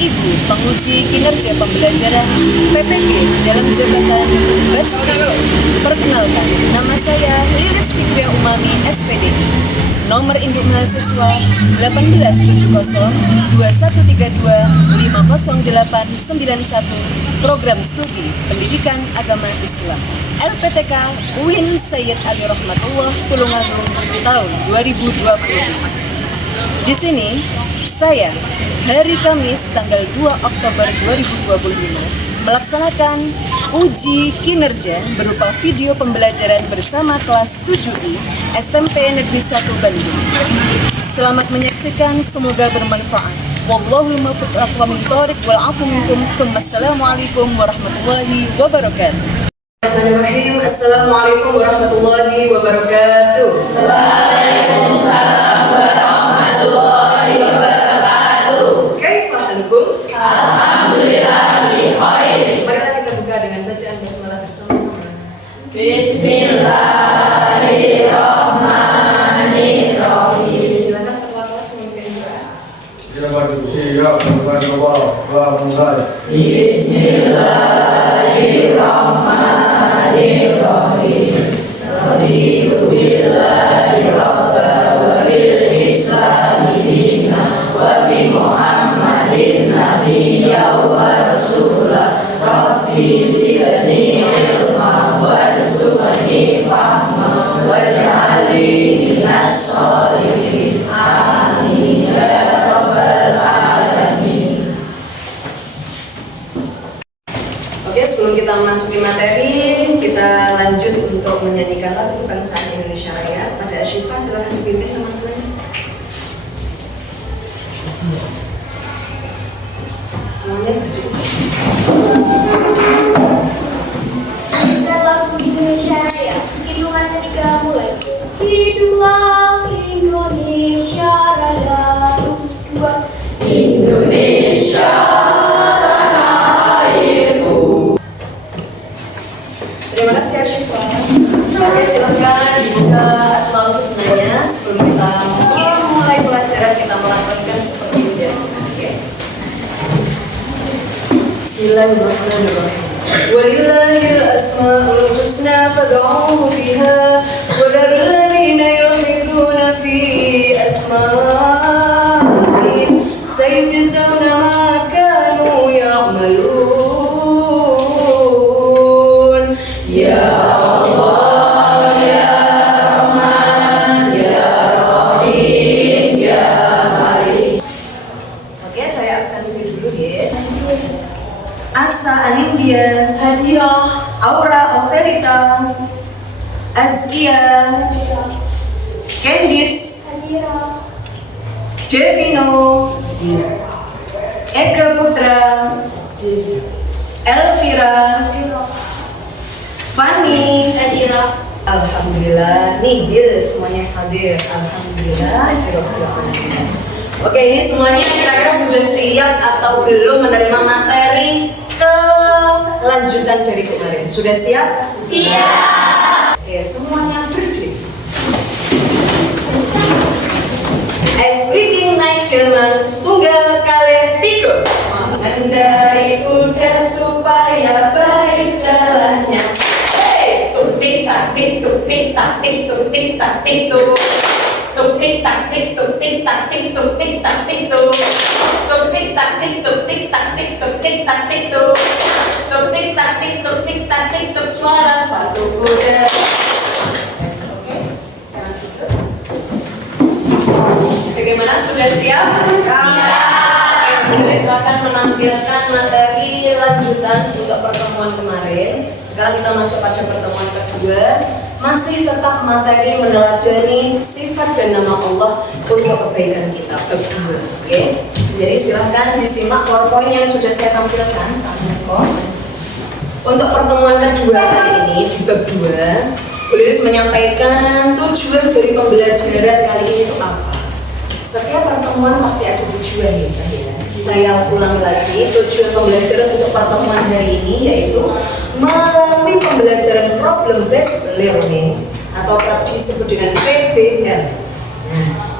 Ibu penguji kinerja pembelajaran PPG dalam jabatan Batch 3. Perkenalkan, nama saya Lilis Fikria Umami, SPD. Nomor induk mahasiswa 187132500891. Program Studi Pendidikan Agama Islam LPTK UIN Sayyid Ali Rahmatullah Tulungagung tahun 2020. Di sini saya hari Kamis tanggal 2 Oktober 2025 melaksanakan uji kinerja berupa video pembelajaran bersama kelas 7I SMP Negeri 1 Bandung. Selamat menyaksikan, semoga bermanfaat. Wallahul muwaffiq ila thoriq wal 'afu minkum. Wassalamualaikum warahmatullahi wabarakatuh. Bismillahirrahmanirrahim. Assalamualaikum warahmatullahi wabarakatuh. Waalaikumsalam warahmatullahi wabarakatuh. Kaifa halukum? Alhamdulillah bi khair. Marilah kita buka dengan bacaan basmalah bersama-sama. Bismillahirrahmanirrahim. Silakan ketua kelas memimpin doa. Bismillahirrahmanirrahim. Raditu billahi rabban wa bil islami dinan wa bi Muhammadin nabiyyan wa rasulah. Rabbi zidni ilma warzuqni fahma waj'alni minas sholihin. Amin ya rabbal alamin. Oke, sebelum kita memasuki materi, kita lanjut untuk menyanyikan lagu kebangsaan Indonesia Raya. Pada Asyifa, silakan dipimpin teman-teman. Semuanya berdiri. Lagu Indonesia Raya, hitungan ketiga mulai. Hiduplah Indonesia Raya, 2. Indonesia tanah airku. Terima kasih Asyifa. Oke, silakan dibuka Asmaul Husnanya. Sebelum kita mulai pelajaran, kita melakukan seperti biasa. Oke. Bismillahirrahmanirrahim. Walillahil asmaul husna fad'uhu biha wa dharul ladzina yulhiduna fi asma'ihi sayajzawna ma kanu ya'malun. Ya Allah, ya Rahman, ya Rahim, ya Malik. Oke, saya absensi dulu, guys. Asa Anindya, Hadirah, Aura Ovelita, Azkia, Candice, Devino, Eka Putra, Elvira, Fanny, Alhamdulillah, Nihil semuanya hadir. Alhamdulillah. Oke, ini semuanya kira-kira sudah siap atau belum menerima materi kelanjutan dari kemarin? Sudah siap? Siap. Oke, semuanya berdiri. Speaking naik Jerman setunggal kali 3. Mengendarai kuda supaya baik jalannya. Hey, tutik tatik tutik tatik tutik tatik tuh. Tutik tatik tutik tatik tutik tatik tuh. Tutik tatik tutik tatik tutik tatik tuh. Tutik tatik tutik tatik tuh, suara sepatu kuda. Yes, oke. Sekarang duduk. Bagaimana, sudah siap? Siap. Silakan menampilkan materi lanjutan untuk pertemuan kemarin. Sekarang kita masuk pada pertemuan kedua. Masih tetap materi meneladani sifat dan nama Allah untuk kebaikan kita. Bab 2. Oke. Jadi silahkan disimak PowerPoint yang sudah saya tampilkan saat rekod. Untuk pertemuan kedua kali ini di bab 2, Lilis menyampaikan tujuan dari pembelajaran kali ini itu apa. Setiap pertemuan pasti ada tujuan ya, Cahaya. Saya ulang lagi, tujuan pembelajaran untuk pertemuan hari ini yaitu melalui pembelajaran problem based learning atau kerap disebut dengan PBL.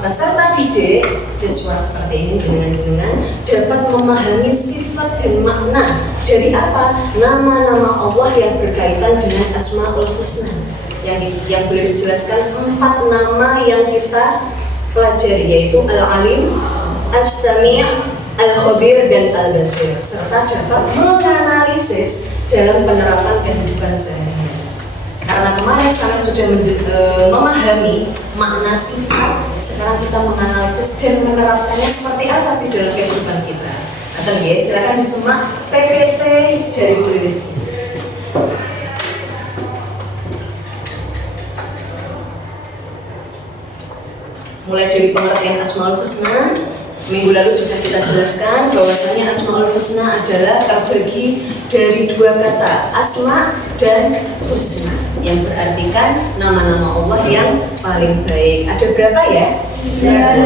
Nah, Peserta didik, siswa seperti ini dengan jenengan dapat memahami sifat dan makna dari apa? Nama-nama Allah yang berkaitan dengan Asmaul Husna. Yang boleh dijelaskan 4 nama yang kita pelajari, yaitu Al-Alim, As-Sami', Al-Khabir, dan Al-Basir, serta dapat menganalisis dalam penerapan kehidupan sehari-hari. Karena kemarin saya sudah memahami makna sifat, sekarang kita menganalisis dan menerapkannya seperti apa sih dalam kehidupan kita. Atau ya, silakan disimak PPT dari Bu Lilis. Mulai dari pengertian Asmaul Husna. Minggu lalu sudah kita jelaskan bahwasanya Asmaul Husna adalah terbagi dari 2 kata, Asma dan Husna, yang berartikan nama-nama Allah yang paling baik. Ada berapa ya? 99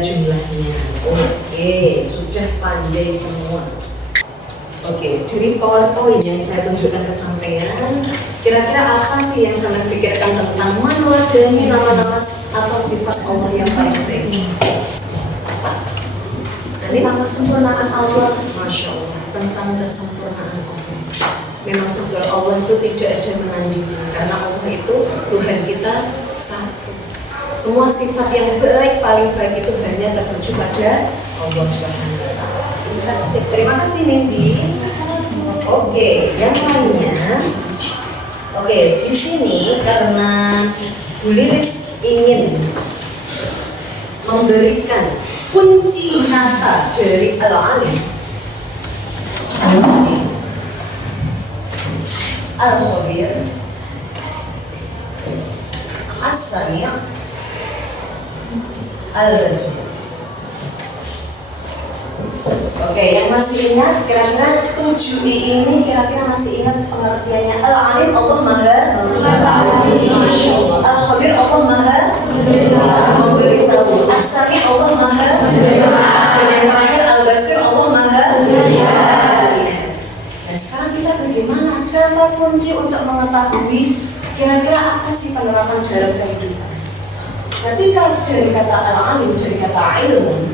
jumlahnya. Oke, sudah pandai semua. Oke, dari PowerPoint yang saya tunjukkan ke sampean, kira-kira apa sih yang saya pikirkan tentang meneladani nama-nama atau sifat Allah yang paling baik? Ini kesempurnaan Allah, Masya Allah, tentang kesempurnaan Allah. Memang betul Allah itu tidak ada menandingi, karena Allah itu Tuhan kita satu. Semua sifat yang baik, paling baik itu hanya tertuju pada Allah Subhanahu wa Ta'ala. Terima kasih Nindi. Oke, yang lainnya. Oke, di sini karena Bu Lilis ingin memberikan kunci kata dari Al-Alim, Al-Khabir, As-Sami', Al-Basir. Oke, yang masih ingat kira-kira 7 ini kira-kira masih ingat pengertiannya. Al-Alim Allah Maha Masya Allah. Al-Khabir Allah Maha memberitahu. As-Sami' Allah Maha, dan yang terakhir Al-Basir Allah Maha melihat. Nah, sekarang kita bagaimana kata kunci untuk mengetahui kira-kira apa sih penerapan dalam kehidupan. Nanti kalau dari kata Al-Alim, dari kata ilmu,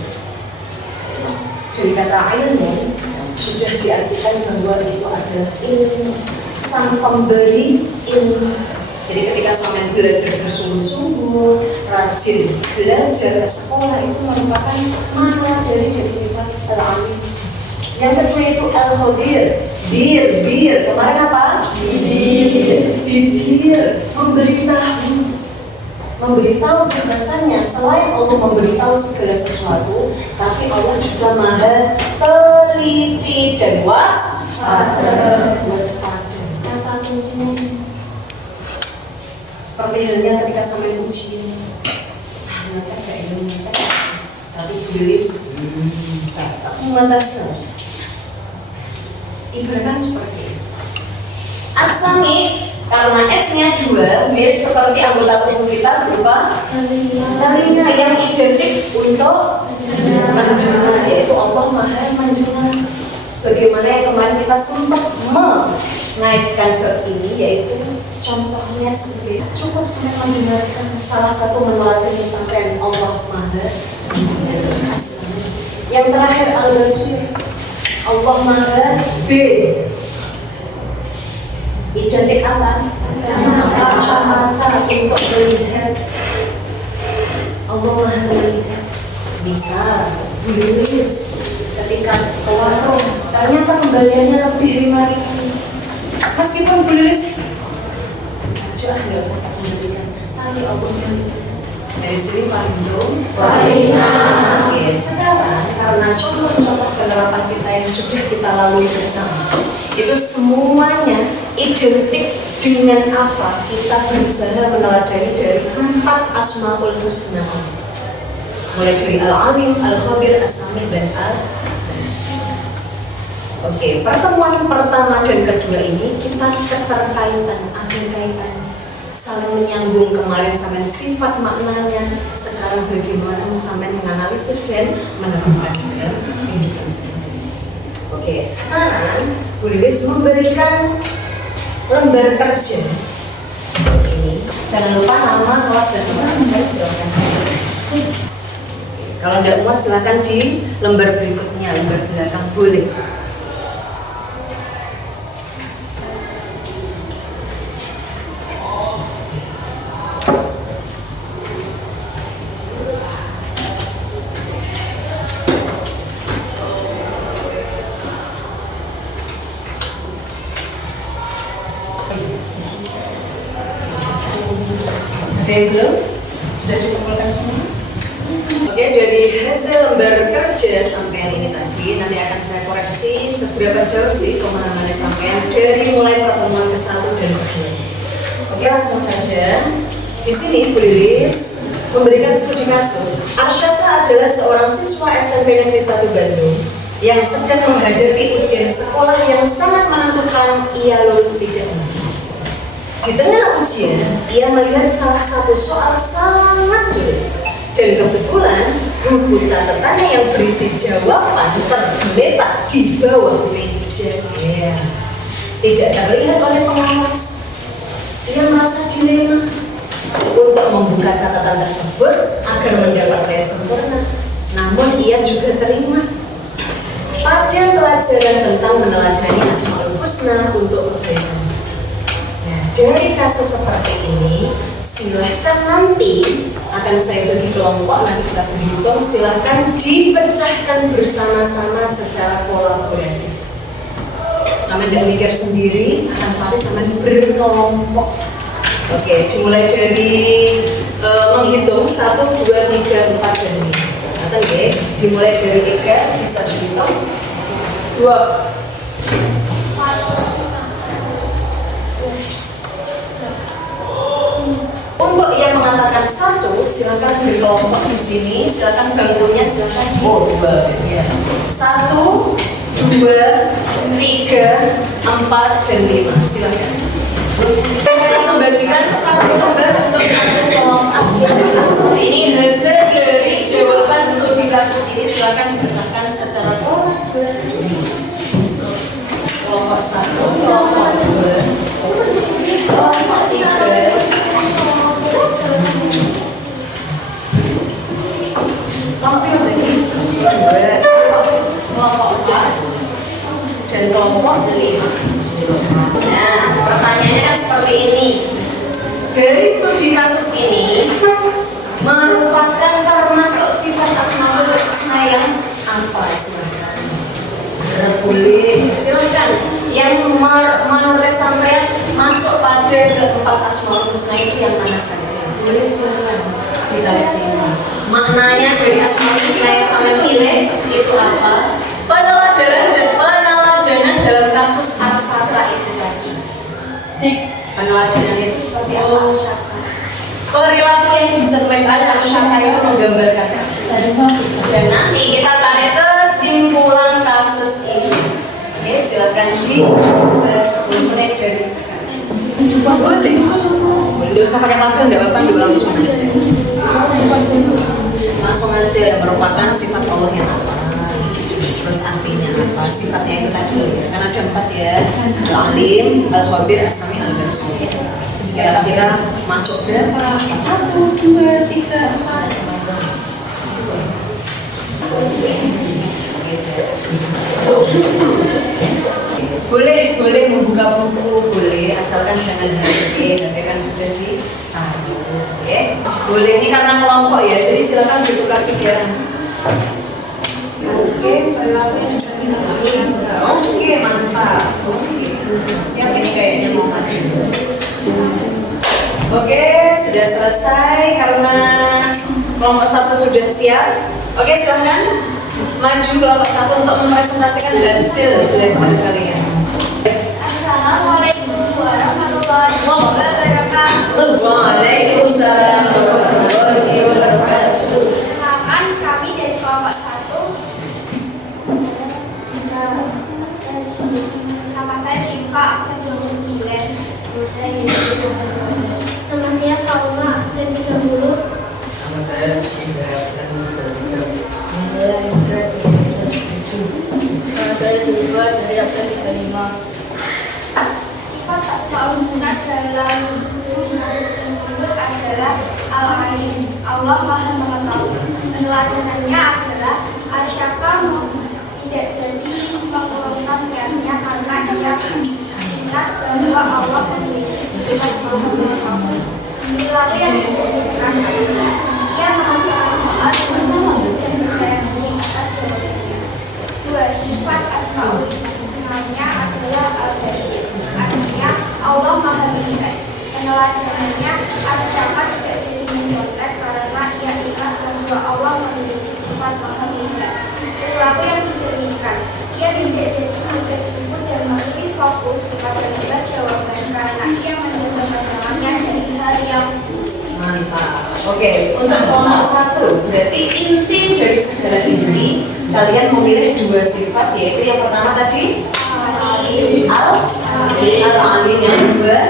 sudah diartikan bahwa itu adalah ilmu, sang pemberi ilmu. Jadi ketika sampai belajar bersungguh-sungguh, rajin belajar ke sekolah, itu merupakan mana dari sifat Al-Alim. Yang kedua itu Al-Khabir, bir, kemarin apa? Bibir, memberitahu bahwasannya selain Allah memberitahu segala sesuatu, tapi Allah juga Maha teliti dan waspada. Kata kuncinya seperti halnya ketika sampai ujian, mereka gak ilmu tapi tulis tak membatasi. Ibaratkan seperti itu. As-Sami' karena S-nya 2, mirip seperti anggota tubuh kita berupa telinga yang identik untuk mendengar, yaitu Allah Maha mendengar. Sebagaimana yang kemarin kita sempat menaikkan ke ini, yaitu contohnya seperti cukup sampai mendengarkan salah satu meneladani sampai Allah Maha mendengar. Yang terakhir Al-Basir, Allah Maha B. Identik apa? Kacamata untuk melihat. Allah Maha melihat. Bisa Lilis ketika ke warung, ternyata kembaliannya lebih 5.000. Meskipun Lilis nggak usah tak memberikan, tapi Allah melihat. Dari sini paham? Oke, sekarang karena contoh-contoh penerapan kita yang sudah kita lalui bersama, itu semuanya identik dengan apa? Kita berusaha meneladani dari 4 Asmaul Husna, mulai dari Al-Alim, Al-Khabir, As-Sami', dan Al-Basir. Oke, pertemuan pertama dan kedua ini kita keterkaitan, ada kaitan, saling menyambung. Kemarin sampai sifat maknanya, sekarang bagaimana sampai menganalisis dan menerapkan dalam kehidupan sehari-hari. Oke, sekarang Bu Lilis memberikan lembar kerja ini Jangan lupa nama, kelas, dan nomor absen silakan tulis. Kalau tidak muat silakan di lembar berikutnya, lembar belakang boleh. Ada yang belum? Sudah dikumpulkan semua? Oke, dari hasil lembar kerja sampean ini tadi nanti akan saya koreksi seberapa jauh sih pemahamannya sampean dari mulai pertemuan ke-1 dan ke-2. Oke, langsung saja. Di sini Bu Lilis memberikan studi kasus. Arsyata adalah seorang siswa SMP Negeri 1 Bandung yang sedang menghadapi ujian sekolah yang sangat menentukan ia lulus tidak. Di tengah ujian, ia melihat salah satu soal sangat sulit. Dan kebetulan buku catatannya yang berisi jawaban tergeletak di bawah meja. Ya. Tidak terlihat oleh pengawas. Ia merasa dilema untuk membuka catatan tersebut agar mendapat nilai sempurna. Namun ia juga terima pada pelajaran tentang meneladani Asmaul Husna untuk kebaikan. Dari kasus seperti ini, silahkan nanti akan saya bagi kelompok, nanti kita berhitung, silahkan dipecahkan bersama-sama secara kolaboratif. Sama tidak mikir sendiri, akan tapi sama berkelompok. Oke, dimulai dari menghitung 1, 2, 3, 4, dan 5. Nanti ya, dimulai dari 3, bisa dihitung 2. Untuk yang mengatakan 1, silakan berkelompok di sini, silakan bangkunya silakan diubah. 1, 2, 3, 4, dan 5. Silakan. Saya membagikan 1 lembar untuk 1 kelompok. Ini hasil dari jawaban studi kasus ini, silakan dipecahkan secara kolaboratif. Kelompok 1, kelompok 2, kelompok 3. Kelompok jadi kelompok 4 dan kelompok 5. Nah, pertanyaannya kan seperti ini. Dari studi kasus ini merupakan termasuk sifat Asmaul Husna yang apa? Silakan. Boleh, silakan. Yang menurut sampean masuk pada keempat Asmaul Husna itu yang mana saja? Boleh silakan ditaruh sini. Maknanya dari Asmaul Husna yang sampean pilih itu apa? Peneladanan dalam kasus Arsyata itu tadi. Peneladanan itu seperti apa Arsyata? Perilaku yang diceritakan Arsyata itu menggambarkan apa? Dan nanti kita tarik kesimpulan kasus ini. Oke, silakan dicoba 10 menit dari sekarang. Boleh. Tidak usah pakai tabel, tidak apa-apa, langsung aja. Langsung aja yang merupakan sifat Allah yang apa? Terus artinya apa? Sifatnya itu tadi kan ada 4 ya. Al-Alim, Al-Khabir, As-Sami, Al-Basir. Kira-kira masuk berapa? 1, 2, 3, 4. Boleh membuka buku, boleh, asalkan jangan HP kan sudah ditaruh. Oke. Boleh, ini karena kelompok ya, jadi silakan bertukar pikiran. Oke, perilakunya oke, mantap. Siap, ini kayaknya mau maju. Oke, sudah selesai karena kelompok 1 sudah siap. Oke, silahkan maju kelompok 1 untuk mempresentasikan hasil belajar kalian. Assalamualaikum warahmatullahi wabarakatuh. Waalaikumsalam warahmatullahi wabarakatuh. Perkenalkan, kami dari kelompok 1. Nama saya Syifa, absen 29. Nama saya Fauma, absen 30. Nama saya Indra, absen 33. Nama saya Silva, dari absen 35. Sifat Asmaul Husna dalam kasus tersebut adalah Al-Alim, Allah Maha Mengetahui. Peneladanannya adalah Al-Syaka tidak jadi mengurungkan niatnya karena dia ingat bahwa Allah memiliki sifat Maha Mengetahui. Perilaku yang dijadikan adalah ia mengerjakan soal dan menjadi atas jawabannya. Dua, sifat Asmaul Husna-nya adalah Al-Bashir, artinya Allah Maha Melihat. Peneladanannya Al-Syaka tidak jadi mencontek karena ia ingat bahwa Allah memiliki sifat Maha Melihat. Perilaku yang dicerminkan, ia tidak jadi mudah ikut dan memberi fokus kepada debat jawaban karena ia menjaga pandangannya dari hal yang Mantap. Oke, untuk kelompok 1 berarti inti dari segala ini kalian memilih dua sifat, yaitu yang pertama tadi Al-Alim, yang kedua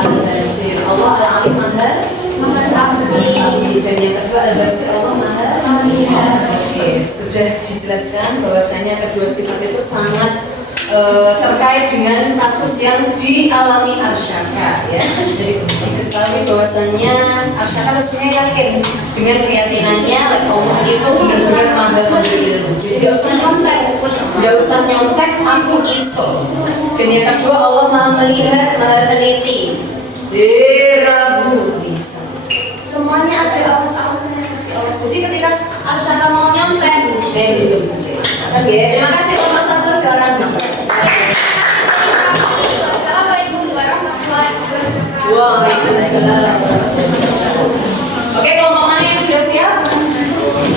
Al-Basir. Allah Al-Alim Maha Mengetahui, dan yang kedua Al-Basir, Allah Maha Melihat. Oke, sudah dijelaskan bahwasanya kedua sifat itu sangat terkait dengan kasus yang dialami Arsyaka, ya. Jadi diketahui bahwasanya Arsyaka resminya yakin dengan keyakinannya Allah itu benar-benar Maha memberi ilmu. Jadi tidak usah nyontek, aku iso. Dan yang kedua, Allah Maha Melihat, Maha Teliti. Ragu bisa. Semuanya ada awas-awasnya Gusti Allah. Jadi ketika Arsyaka mau nyontek, itu bisa. Terima kasih kelompok 1, silakan. Assalamualaikum warahmatullahi wabarakatuh. Waalaikumsalam. Oke, kelompok mana yang sudah siap?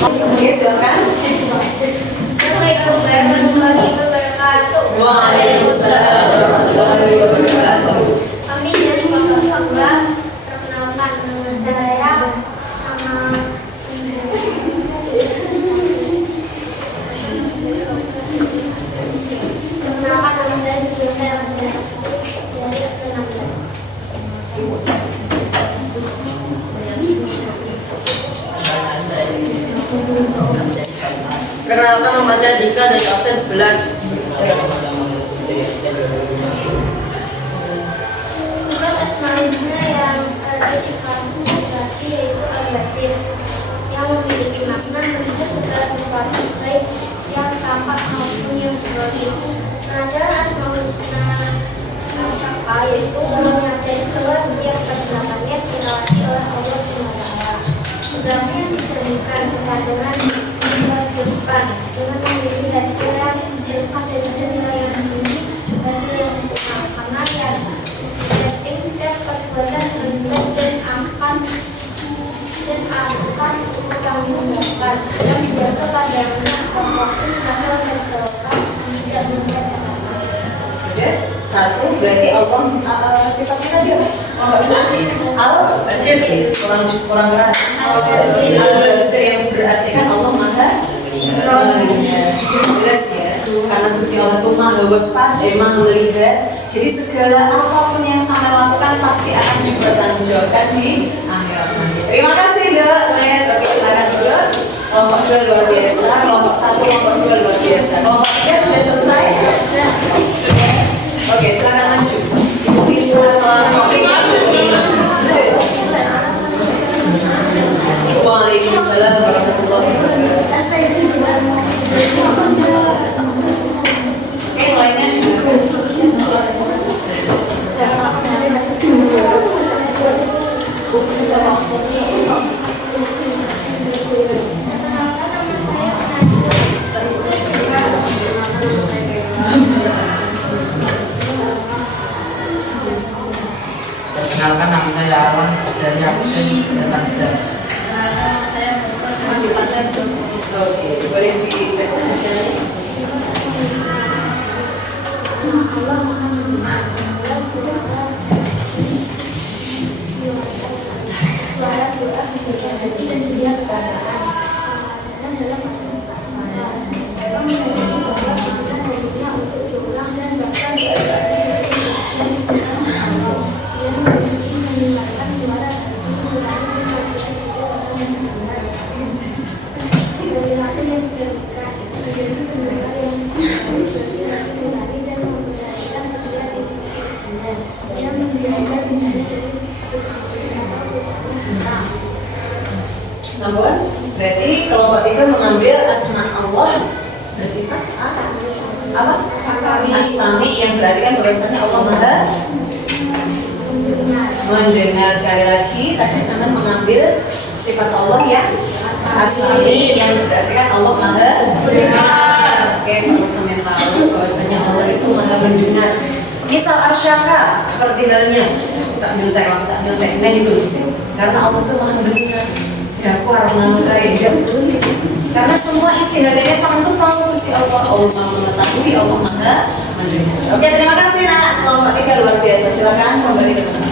Oke, silakan. Assalamualaikum warahmatullahi wabarakatuh. Waalaikumsalam warahmatullahi wabarakatuh. Kami dari kelompok 2, perkenalkan nama saya Zulkifli dari absen 16. Kenalkan nama saya Dika dari absen 11. Sifat Asmaul Husna yang ada di kasus tadi yaitu Al-Basir, yang memiliki makna melihat segala sesuatu baik yang tampak maupun yang gaib. Penadaran Asmaul Husna Al-Syaka yaitu menyadari bahwa setiap perbuatannya diawasi oleh Allah SWT. Segala yang dicerminkan penadaran kehidupan dengan memiliki hasil yang dilepas daripada nilai yang tinggi, hasil yang kurang, karena yang setting setiap perbuatan terlibat dan akan bertanggungjawabkan dan juga kepadanya fokus pada menjawabkan tidak membacakan. Sudah? 1 berarti Allah sifatnya tadi apa? Al-Basir, kurang keras. Al-Basir yang berarti kan Allah Maha Melihat. Sudah jelas ya, karena Gusti Allah itu Maha Waspada, Maha Melihat. Jadi segala apapun yang sampai lakukan pasti akan dipertanggungjawabkan di akhirat nanti. Terima kasih Dok. Oke, silakan dulu. Kelompok 2 luar biasa, kelompok 1, kelompok 2 luar biasa. Kelompok 3 sudah selesai? Sudah. Oke, silakan maju. Sisa kelompok 5. Waalaikumsalam warahmatullahi wabarakatuh. Oke, lainnya Perkenalkan nama saya Alan dari absen 19. Oke, boleh dibaca hasilnya. Allah Maha Melihat segala suara doa bisa jadi dan dia keadaan dalam masa depan. Kami menjadi bahwa kita hidupnya untuk diulang dan bahkan yang meninggalkan suara hati sebenarnya dari hati yang diceritakan. bersifat apa? As-Sami, yang berarti kan bahwasanya Allah Maha mendengar. Sekali lagi tadi sama mengambil sifat Allah yang As-Sami, yang berarti kan Allah Maha mendengar. Oke, kalau sampai tahu bahwasanya Allah itu Maha mendengar. Misal arsyaka seperti halnya tak nyontek, nah itu sih. Karena Allah itu Maha mendengar. Ya, aku harus menganukai ya. Karena semua isi hatinya sama itu tahu si Allah. Allah Maha mengetahui, Allah Maha mendengar. Oke, terima kasih nak. Kelompok 3 luar biasa. Silakan kembali ke tempat.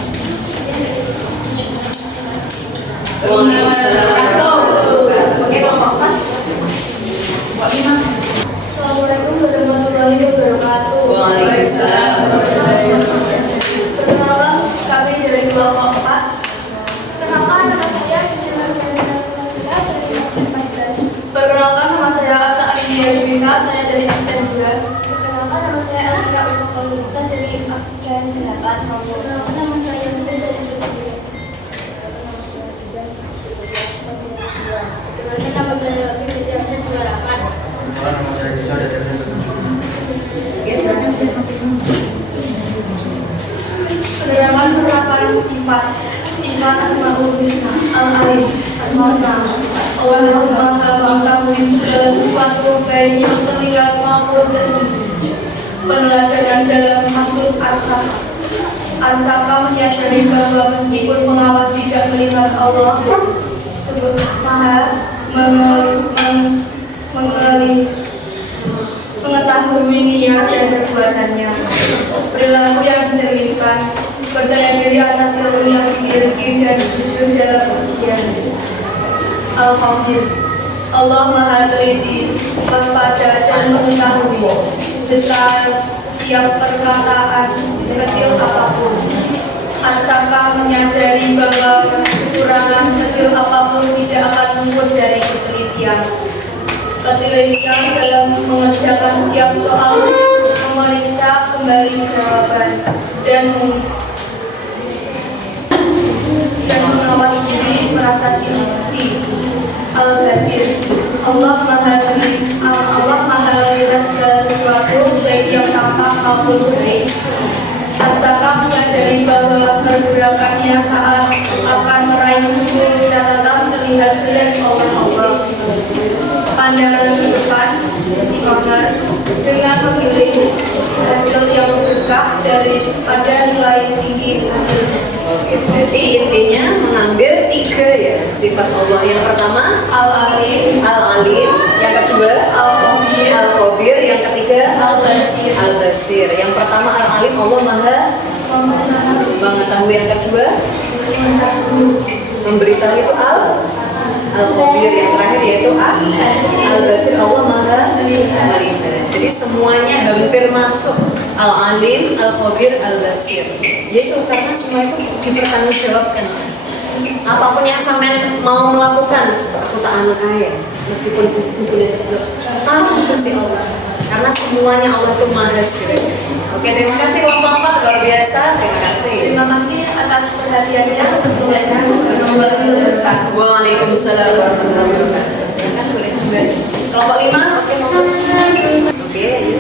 Oke, kelompok 4. Pak Imam. Assalamualaikum warahmatullahi wabarakatuh. Waalaikumsalam warahmatullahi wabarakatuh. Perkenalan, kami dari kelompok 4. Kenalkan, nama saya Perkenalkan, nama saya Asa Aidia Jumika, saya dari absen 2. Perkenalkan, nama saya Alia Ulfa dari absen 8. Perkenalkan, nama saya Nida dari Perkenalkan, nama saya Abi dari absen 28. Nama saya Rizal dari Oke, silakan. Penerapan penerapan sifat Asmaul Husna Al-Alim Al-Maha Allah Maha mengetahui segala sesuatu baik yang terlihat maupun tersembunyi. Peneladanan dalam kasus Arsaka menyadari bahwa meskipun pengawas tidak melihat Allah Maha mengetahui niat dan perbuatannya. Perilaku yang dicerminkan, percaya diri atas ilmu yang dimiliki dan jujur dalam ujian. Al-Khabir, Allah Maha teliti, waspada dan mengetahui detail setiap perkataan sekecil apapun. Arsaka menyadari bahwa kecurangan sekecil apapun tidak akan luput dari ketelitian dalam mengerjakan setiap soal, memeriksa kembali jawaban, dan mengawas diri merasa diuji. Al-Basir, Allah Maha melihat segala sesuatu baik yang tampak maupun gaib. Arsaka menyadari bahwa pergerakannya saat akan meraih catatan terlihat jelas oleh Allah. Pandangan ke depan, si owner dengan memilih hasil yang berkah daripada nilai tinggi hasilnya. Oke, jadi intinya mengambil 3 ya sifat Allah. Yang pertama Al-Alim, yang kedua Al-Khabir, yang ketiga Al-Basir. Yang pertama Al-Alim, Allah Maha mengetahui. Yang kedua memberitahu itu Al-Khabir. Yang terakhir yaitu Al-Basir, Allah Maha melihat. Jadi semuanya hampir masuk, Al-Alim, Al-Khabir, Al-Basir. Yaitu karena semua itu dipertanggungjawabkan. Apapun yang sampean mau melakukan, aku tak anu kaya, meskipun bukunya ceplok, tahu pasti Allah. Karena semuanya Allah itu Maha segala. Oke, terima kasih Bapak-bapak, luar biasa. Terima kasih. Terima kasih atas perhatiannya. Waalaikumsalam warahmatullahi wabarakatuh. Silakan boleh kembali. Kelompok 5, oke monggo. Oke, ayo.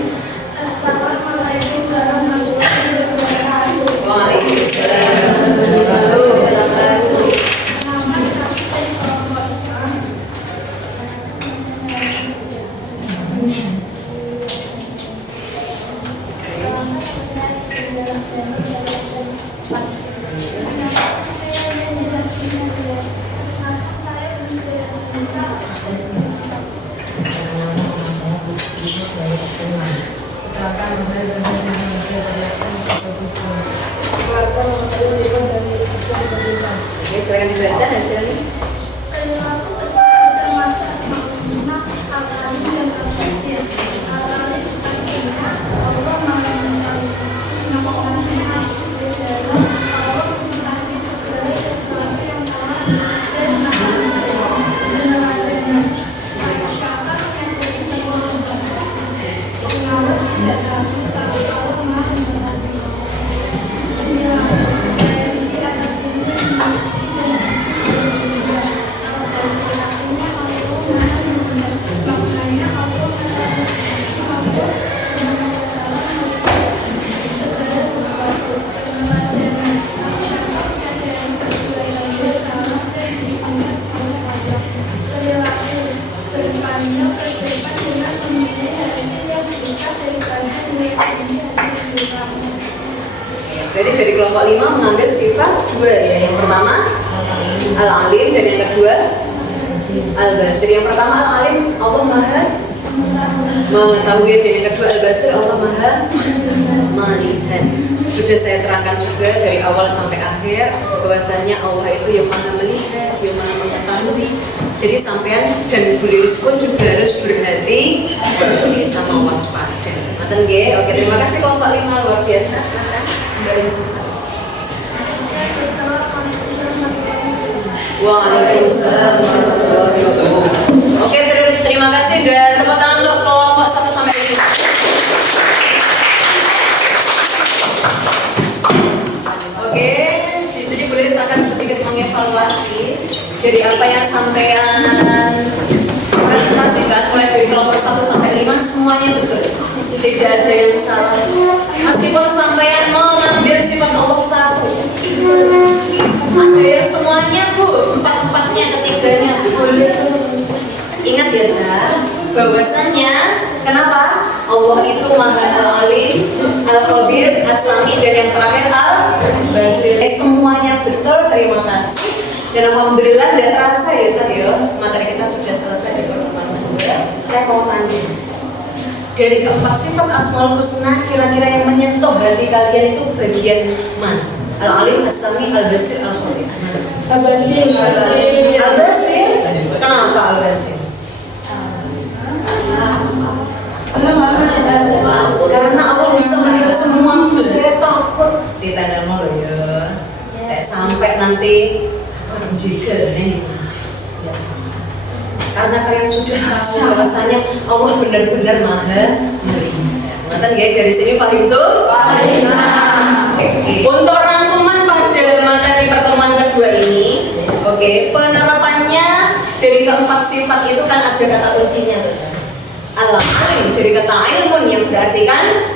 Assalamualaikum warahmatullahi wabarakatuh. Waalaikumsalam warahmatullahi wabarakatuh. Oke, silakan dibaca hasilnya. Jadi dari kelompok 5 mengambil sifat 2 ya. Yang pertama Al-Alim dan yang kedua Al-Basir. Yang pertama Al-Alim, Allah Maha mengetahui, dan yang kedua Al-Basir, Allah Maha melihat. Sudah saya terangkan juga dari awal sampai akhir bahwasanya Allah itu yang Maha melihat, yang Maha mengetahui. Jadi sampean dan Bu Lilis pun juga harus berhati sama waspada. Maten nggih. Oke, terima kasih kelompok 5 luar biasa. Silakan. Waalaikumsalam warahmatullahi wabarakatuh. Oke, terima kasih dan tepuk tangan untuk kelompok 1 sampai 5. Oke, di sini boleh akan sedikit mengevaluasi dari apa yang sampean presentasikan mulai dari kelompok 1 sampai 5 semuanya betul. Tidak ada yang salah. Meskipun sampean mengambil sifat Allah 1. Ada yang semuanya Bu, 4-4-nya, ketiganya boleh. Ingat ya Jah, bahwasannya kenapa? Allah itu Maha Al-Alim, Al-Khabir, As-Sami, dan yang terakhir Al-Basir. Semuanya betul, terima kasih. Dan alhamdulillah tidak terasa ya Jah ya, materi kita sudah selesai di pertemuan kedua. Saya mau tanya, dari keempat sifat Asmaul Husna kira-kira yang menyentuh hati kalian itu bagian mana? Al-Alim, As-Sami, Al-Basir, Al-Khabir. Al-Basir. Al-Basir. Kenapa Al-Basir? Karena Allah bisa melihat semua. Saya takut ditanya mau ya. Sampai nanti jika nih. Karena kalian sudah tahu bahwasanya Allah benar-benar Maha melihat. Maka dari sini paham tuh? Paham. Untuk rangkuman pada materi pertemuan kedua ini, penerapannya dari keempat sifat itu kan ada kata kuncinya tuh. Al-Alim dari kata ilmun yang berarti kan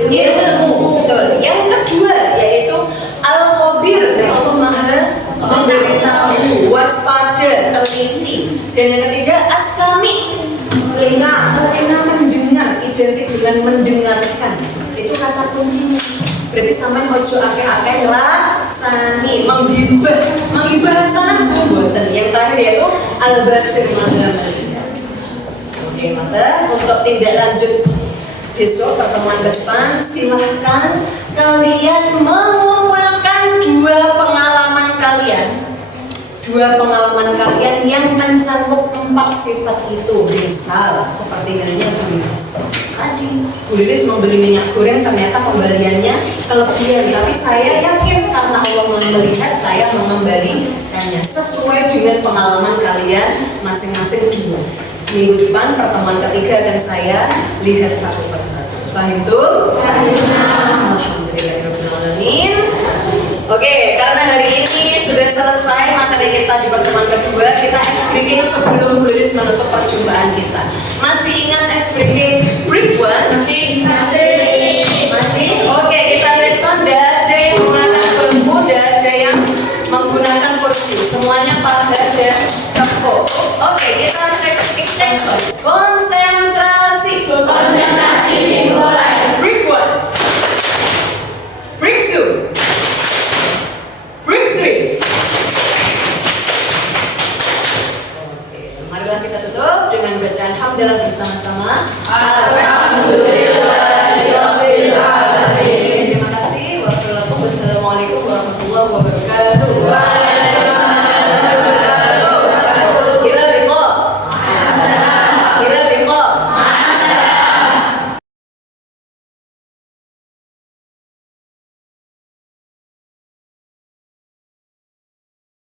ilmu, betul. Yang kedua yaitu Al-Khabir, Allah Maha memberitahu, waspada, teliti. Dan yang ketiga As-Sami, telinga mendengar, identik dengan mendengarkan. Itu kata kuncinya. Berarti sampai ojo akeh-akeh rasani menghibah sana buatan. Yang terakhir yaitu Al-Basir Maha melihat. Oke, maka untuk tindak lanjut besok pertemuan depan silahkan kalian mengumpulkan dua pengalaman kalian yang mencakup 4 sifat itu. Misal seperti halnya Bu Lilis tadi, Bu Lilis membeli minyak goreng ternyata kembaliannya kelebihan, tapi saya yakin karena Allah melihat saya mengembalikannya sesuai dengan pengalaman kalian masing-masing 2. Minggu depan pertemuan ketiga akan saya lihat satu persatu. Paham tuh? Alhamdulillahirobbilalamin. Oke, karena hari ini sudah selesai materi kita di pertemuan kedua, kita ice breaking sebelum Bu Lilis menutup perjumpaan kita. Masih ingat ice breaking break 1? Masih? Oke, kita lesson. Tidak ada yang menggunakan bangku, tidak ada yang menggunakan kursi. Semuanya pada dan tepuk. Oke, kita cek konsentrasi dimulai. Break 1, break 2, break 3. Oke, marilah kita tutup dengan bacaan hamdalah bersama-sama. Alhamdulillahirabbil alamin. Terima kasih. Wassalamualaikum warahmatullahi wabarakatuh.